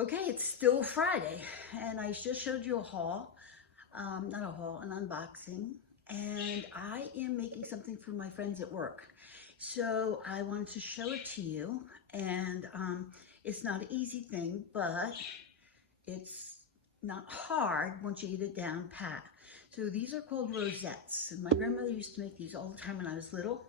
Okay, it's still Friday, and I just showed you a haul, not a haul, an unboxing, and I am making something for my friends at work. So I wanted to show it to you, and it's not an easy thing, but it's not hard once you get it down pat. So these are called Rosettes, and my grandmother used to make these all the time when I was little.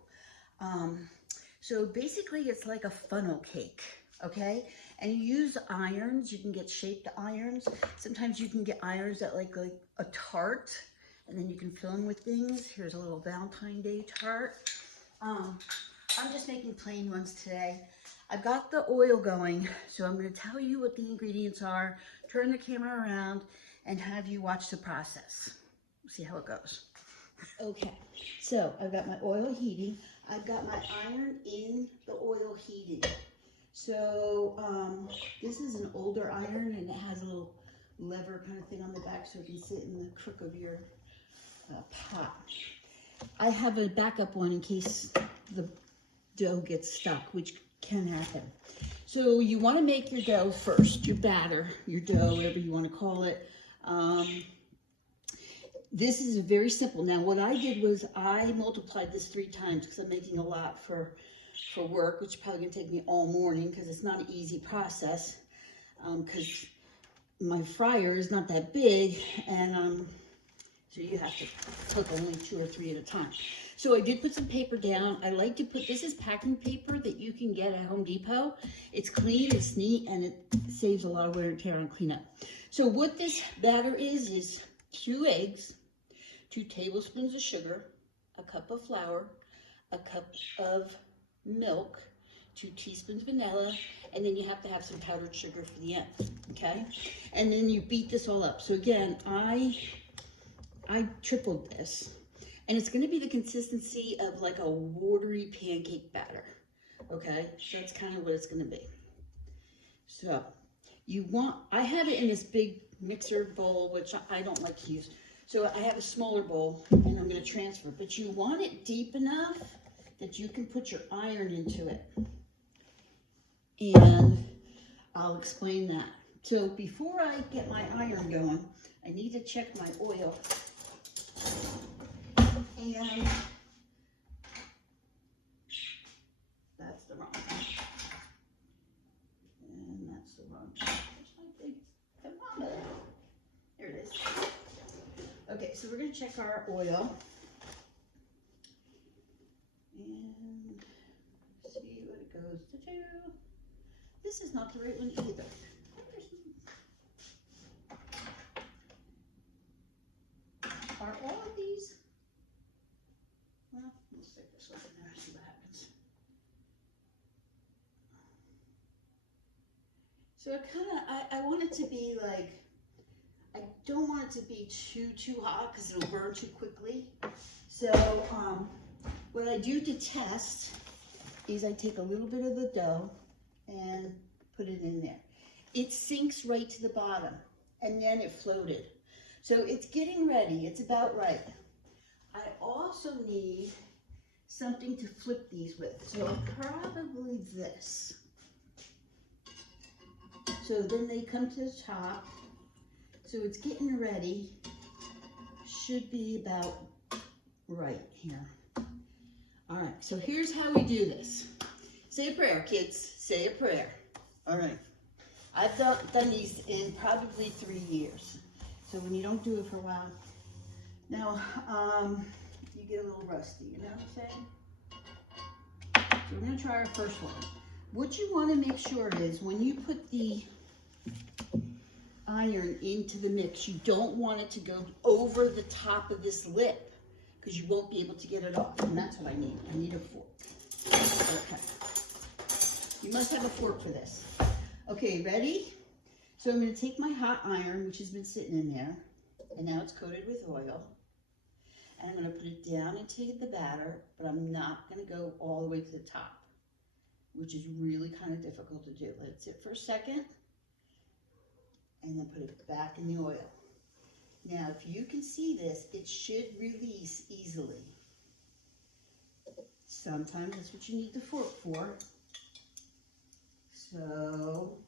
So basically it's like a funnel cake, okay? And you use irons. You can get shaped irons. Sometimes you can get irons that like a tart, and then you can fill them with things. Here's a little Valentine's Day tart. I'm just making plain ones today. I've got the oil going, so I'm going to tell you what the ingredients are, turn the camera around, and have you watch the process. See how it goes. Okay, so I've got my oil heating. I've got my iron in the oil heating. So this is an older iron, and it has a little lever kind of thing on the back so it can sit in the crook of your pot. I have a backup one in case the dough gets stuck, which can happen. So you want to make your dough first, your batter, your dough, whatever you want to call it. This is very simple. Now, what I did was I multiplied this 3 times because I'm making a lot for work, which is probably going to take me all morning because it's not an easy process because my fryer is not that big, and so you have to cook only 2 or 3 at a time. So I did put some paper down. I like to put, this is packing paper that you can get at Home Depot. It's clean, it's neat, and it saves a lot of wear and tear on cleanup. So what this batter is 2 eggs, 2 tablespoons of sugar, a cup of flour, a cup of milk, 2 teaspoons vanilla, and then you have to have some powdered sugar for the end, okay? And then you beat this all up. So again, I tripled this, and it's gonna be the consistency of like a watery pancake batter, okay? So that's kind of what it's gonna be. So I have it in this big mixer bowl, which I don't like to use. So I have a smaller bowl, and I'm going to transfer. But you want it deep enough that you can put your iron into it. And I'll explain that. So before I get my iron going, I need to check my oil. And that's the wrong one. And that's the wrong one. Where's my big thermometer? There it is. Okay, so we're going to check our oil and see what it goes to do. This is not the right one either. Are all of these? Well, we'll stick this one in there and see what happens. So I want it to be like, I don't want it to be too hot because it'll burn too quickly. So what I do to test is I take a little bit of the dough and put it in there. It sinks right to the bottom, and then it floated. So it's getting ready. It's about right. I also need something to flip these with. So probably this. So then they come to the top. So it's getting ready, should be about right here. All right, so here's how we do this. Say a prayer, kids, say a prayer. All right, I've done these in probably 3 years. So when you don't do it for a while, now you get a little rusty, you know what I'm saying? So we're gonna try our first one. What you wanna make sure is when you put the iron into the mix, you don't want it to go over the top of this lip because you won't be able to get it off, and that's what I need. I need a fork. Okay. You must have a fork for this. Okay, ready? So I'm going to take my hot iron, which has been sitting in there, and now it's coated with oil, and I'm going to put it down into the batter, but I'm not going to go all the way to the top, which is really kind of difficult to do. Let it sit for a second, and then put it back in the oil. Now, if you can see this, it should release easily. Sometimes that's what you need the fork for. So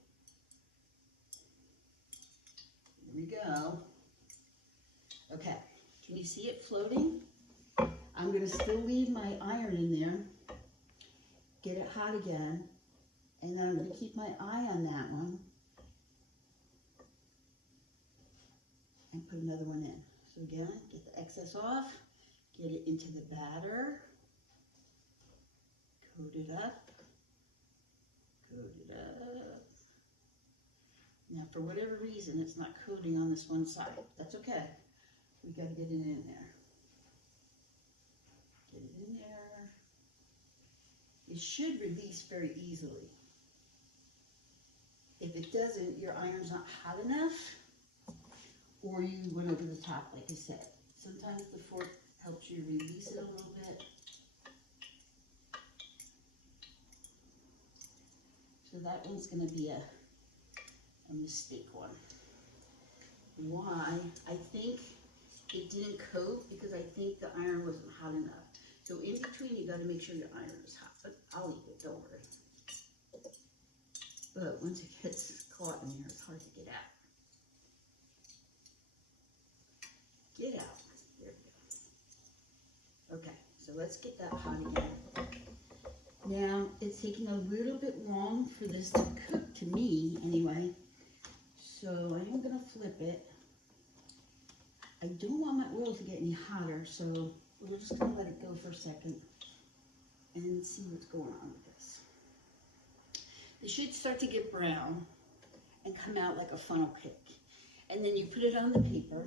you see it floating? I'm gonna still leave my iron in there, get it hot again, and then I'm gonna keep my eye on that one and put another one in. So again, get the excess off, get it into the batter, coat it up, coat it up. Now, for whatever reason, it's not coating on this one side. That's okay. We got to get it in there. Get it in there. It should release very easily. If it doesn't, your iron's not hot enough, or you went over the top, like I said. Sometimes the fork helps you release it a little bit. So that one's going to be a mistake one. Why? I think it didn't coat because I think the iron wasn't hot enough. So in between, you got to make sure your iron is hot. But I'll leave it, don't worry. But once it gets caught in there, it's hard to get out. Get out. There we go. Okay, so let's get that hot again. Now, it's taking a little bit long for this to cook, to me anyway. So I am going to flip it. I don't want my oil to get any hotter, so we're just going to let it go for a second and see what's going on with this. It should start to get brown and come out like a funnel cake. And then you put it on the paper.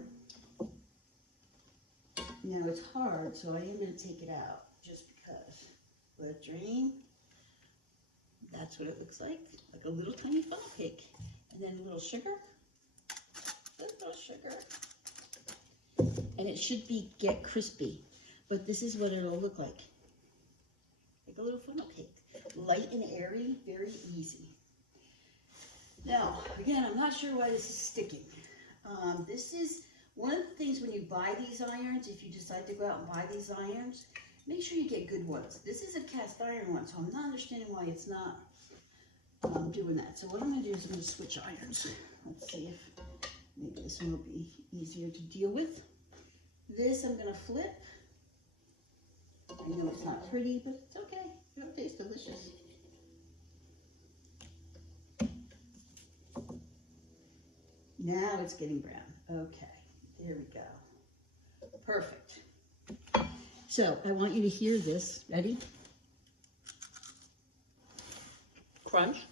Now it's hard, so I am going to take it out just because. Let it drain. That's what it looks like a little tiny funnel cake. And then a little sugar, and it should get crispy, but this is what it'll look like a little funnel cake, light and airy, very easy. Now, again, I'm not sure why this is sticking. This is one of the things when you buy these irons, if you decide to go out and buy these irons, make sure you get good ones. This is a cast iron one, so I'm not understanding why it's not doing that. So what I'm going to do is I'm going to switch irons. Let's see if maybe this one will be easier to deal with. This I'm going to flip. I know it's not pretty, but it's okay. It'll taste delicious. Now it's getting brown. Okay, there we go. Perfect. So I want you to hear this. Ready? Crunch.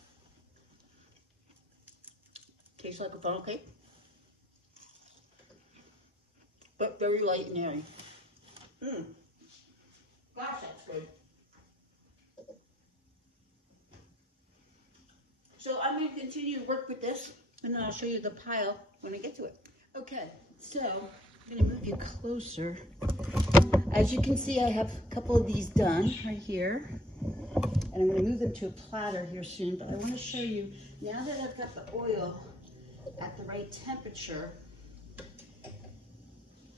Tastes like a funnel cake, but very light and airy. Gosh, that's good. So I'm going to continue to work with this, and then I'll show you the pile when I get to it. Okay, so I'm going to move you closer. As you can see, I have a couple of these done right here. And I'm going to move them to a platter here soon, but I want to show you, now that I've got the oil at the right temperature,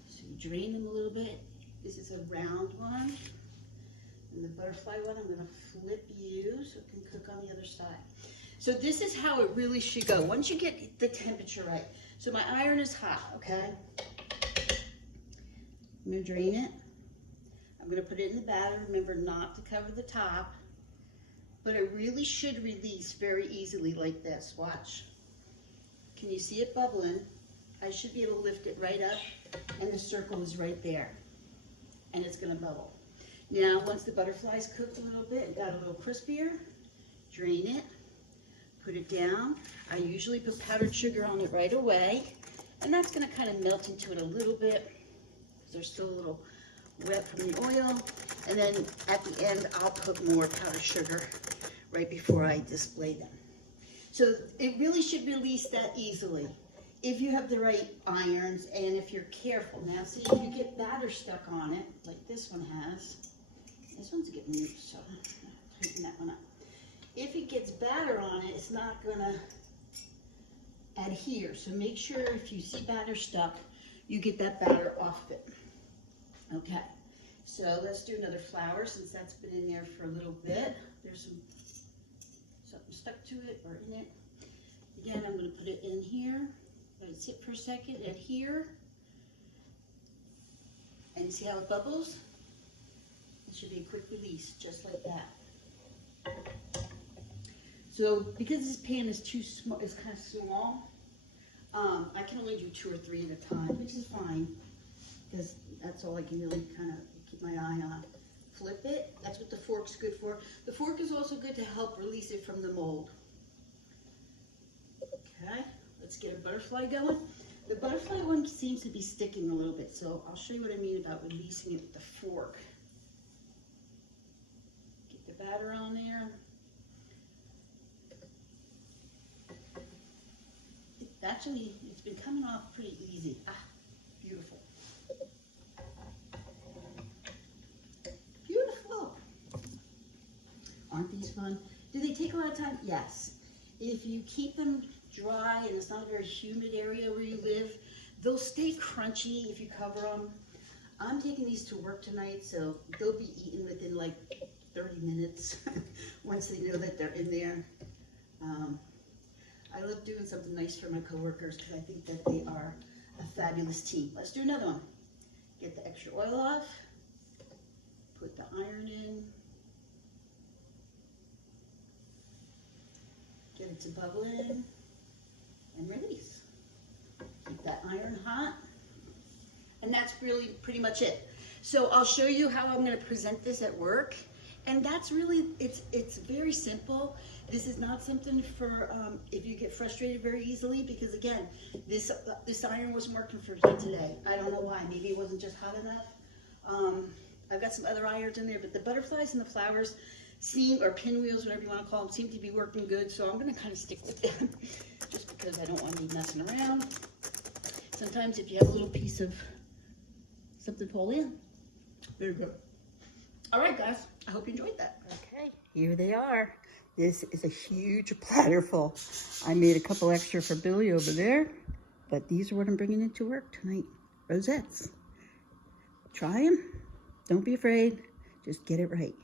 so you drain them a little bit. This is a round one, and the butterfly one, I'm going to flip you so it can cook on the other side. So this is how it really should go, once you get the temperature right. So my iron is hot, okay? I'm going to drain it. I'm going to put it in the batter. Remember not to cover the top. But it really should release very easily like this. Watch. Can you see it bubbling? I should be able to lift it right up, and the circle is right there. And it's going to bubble. Now, once the butterfly's cooked a little bit and got a little crispier, drain it, put it down. I usually put powdered sugar on it right away, and that's going to kind of melt into it a little bit because they're still a little wet from the oil. And then at the end, I'll put more powdered sugar right before I display them. So it really should release that easily if you have the right irons and if you're careful. Now, see, if you get batter stuck on it, like this one has, this one's getting loose, so I'm gonna tighten that one up. If it gets batter on it, it's not gonna adhere. So make sure if you see batter stuck, you get that batter off of it. Okay, so let's do another flour since that's been in there for a little bit. There's something stuck to it or in it. Again, I'm going to put it in here. Let it sit for a second, adhere. And see how it bubbles? It should be a quick release, just like that. So because this pan is too small, it's kind of small, I can only do 2 or 3 at a time, which is fine, because that's all I can really kind of keep my eye on. Flip it, that's what the fork's good for. The fork is also good to help release it from the mold. Okay, let's get a butterfly going. The butterfly one seems to be sticking a little bit, so I'll show you what I mean about releasing it with the fork. Get the batter on there. Actually, it's been coming off pretty easy. Ah, beautiful. Beautiful. Aren't these fun? Do they take a lot of time? Yes. If you keep them dry and it's not a very humid area where you live, they'll stay crunchy if you cover them. I'm taking these to work tonight, so they'll be eaten within like 30 minutes once they know that they're in there. I love doing something nice for my coworkers because I think that they are a fabulous team. Let's do another one. Get the extra oil off, put the iron in, get it to bubble in, and release. Keep that iron hot, and that's really pretty much it. So I'll show you how I'm going to present this at work, and that's really, it's very simple. This is not something for if you get frustrated very easily, because again, this iron wasn't working for me today. I don't know why. Maybe it wasn't just hot enough. I've got some other irons in there, but the butterflies and the flowers seem, or pinwheels, whatever you want to call them, seem to be working good. So I'm going to kind of stick with them, just because I don't want to be messing around. Sometimes if you have a little piece of something to pull in, there you go. All right, guys. I hope you enjoyed that. Okay, here they are. This is a huge platter full. I made a couple extra for Billy over there, but these are what I'm bringing into work tonight. Rosettes. Try them. Don't be afraid. Just get it right.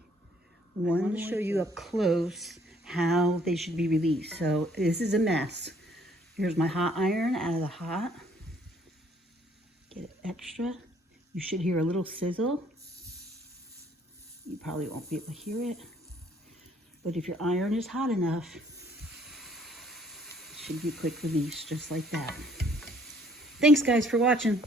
I want to show you up close how they should be released. So this is a mess. Here's my hot iron out of the hot. Get it extra. You should hear a little sizzle. You probably won't be able to hear it. But if your iron is hot enough, it should be a quick release, just like that. Thanks, guys, for watching.